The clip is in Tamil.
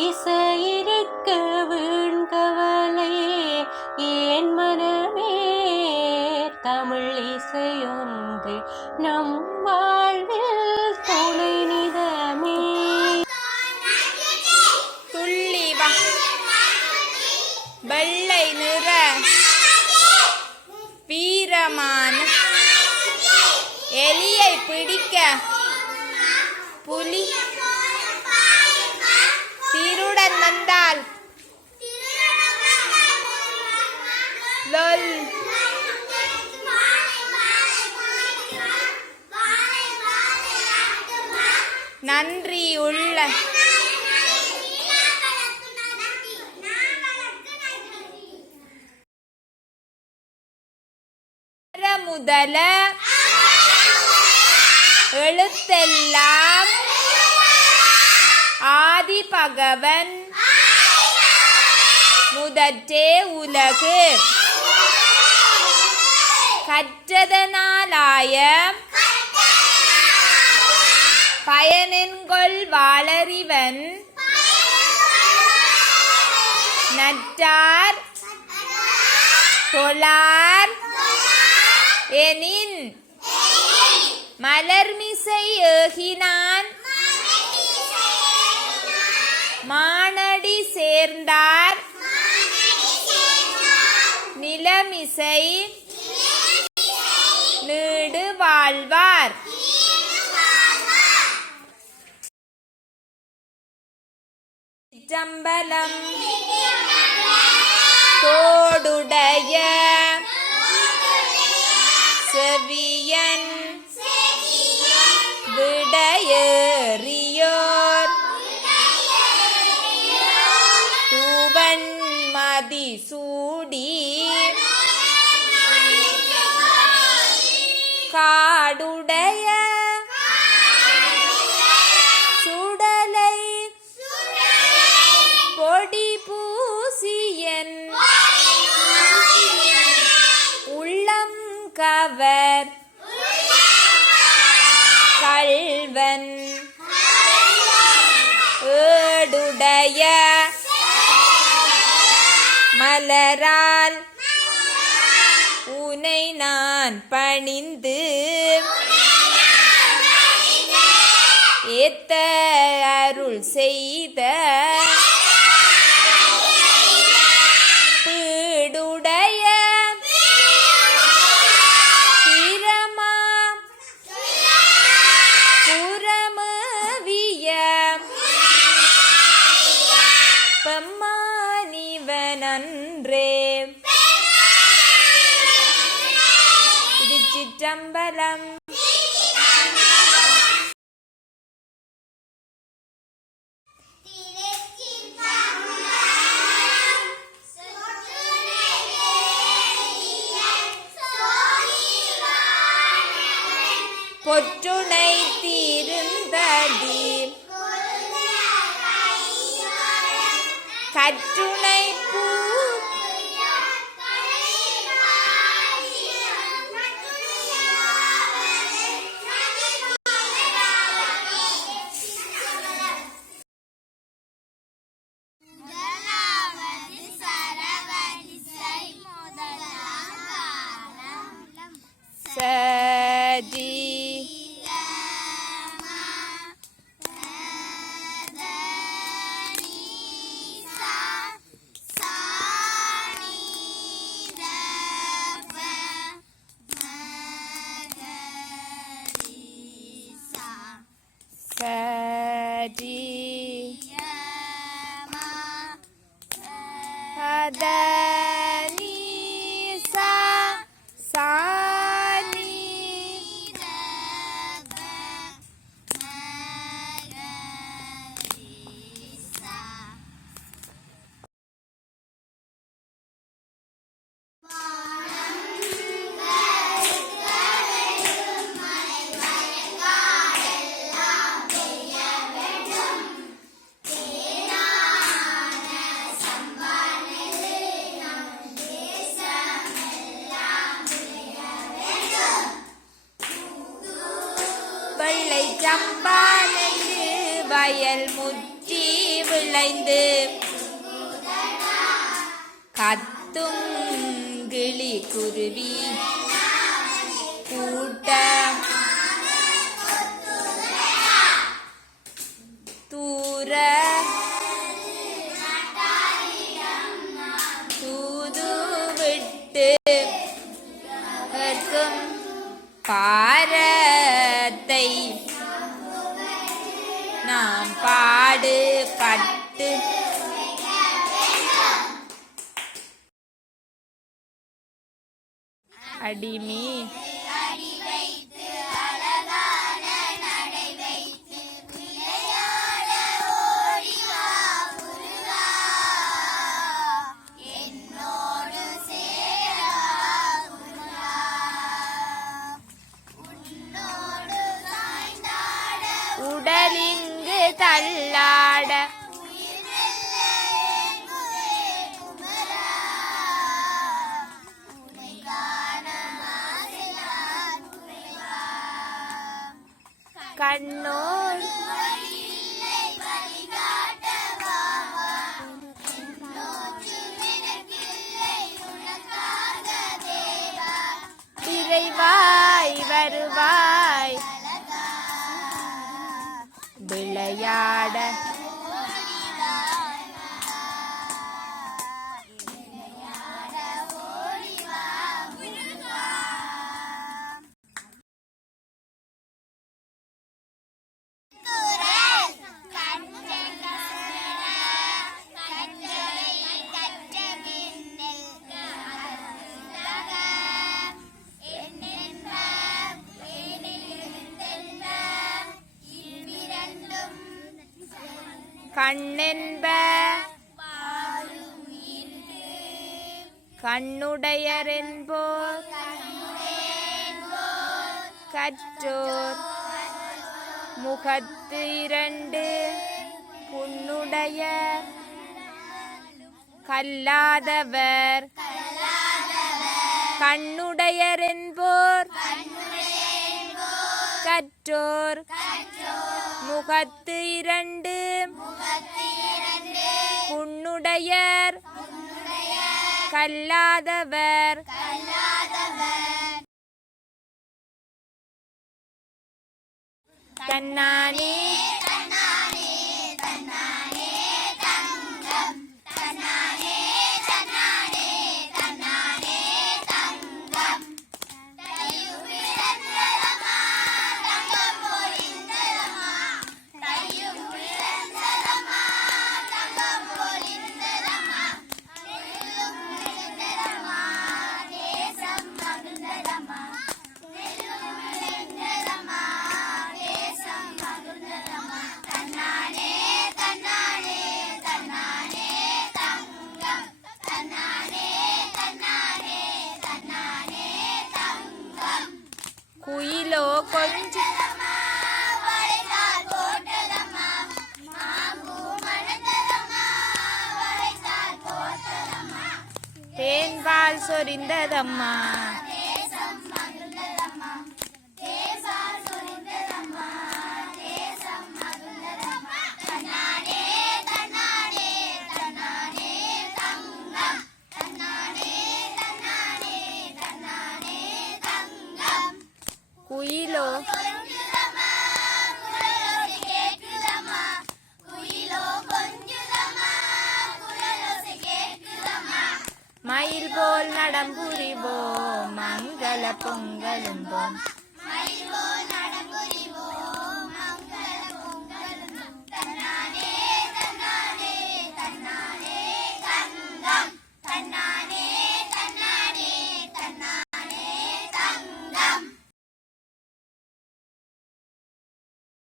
இசையிருக்க வீண்கவலை ஏன் மனமே தமிழ் இசையொன்று நம் வாழ்வில் துணை நிதமே. துள்ளி வெள்ளை நிற வீரமான எலியை பிடிக்க புலி திருடன் வந்தால் லொல் நன்றியுள்ள முதல எழுத்தெல்லாம் ஆதி பகவன் முதற்றே உலகு கற்றதனாலாய பயனென்கொள் வாளறிவன் நற்றார் தொழார் எனின் மலர்மிசை ஏகினான் மானடி சேர்ந்தார் நிலமிசை நீடு வாழ்வார். சிற்றம்பலம் தோடுடைய செவியன் விடையேறியோர் தூவன் மதிசூடி காடுடைய சுடலை பொடி பூசியன் உள்ளம் கவர் கள்வன் ஏடுடைய மலரால் உனை நான் பணிந்து ஏத்த அருள் செய்த பீடுடைய பிரமா புறமவிய பெம்மானிவனன்றே. திருச்சிற்றம்பலம். பொற்றுணை தீர்ந்தடி கற்றுணை பூ சதி சதி பதனிசா சானி வெள்ளை சம்பா நெல்லு வயல் முற்றி விளைந்து கத்தும் கிளி குருவி கூட்ட தூர தூது விட்டு பாரத்தை நாம் பாடுபட்டு அடிமி உடலிங்கு தள்ளாட கண்ணோர் விரைவாய் வருவாய் விளையாட கண்ணென்ப கண்ணுடையரென்போர் கற்றோர் முகத்து இரண்டு புண்ணுடைய கல்லாதவர் கண்ணுடையரென்போர் கற்றோர் முகத்து இரண்டு புண்ணுடையர் கல்லாதவர் தன்னானே குயிலோ கொஞ்சம் தேன்பால் சொரிந்ததம்மா குயிலோ மயில் போல் நடம்புரிவோம் மங்கள பொங்கலும்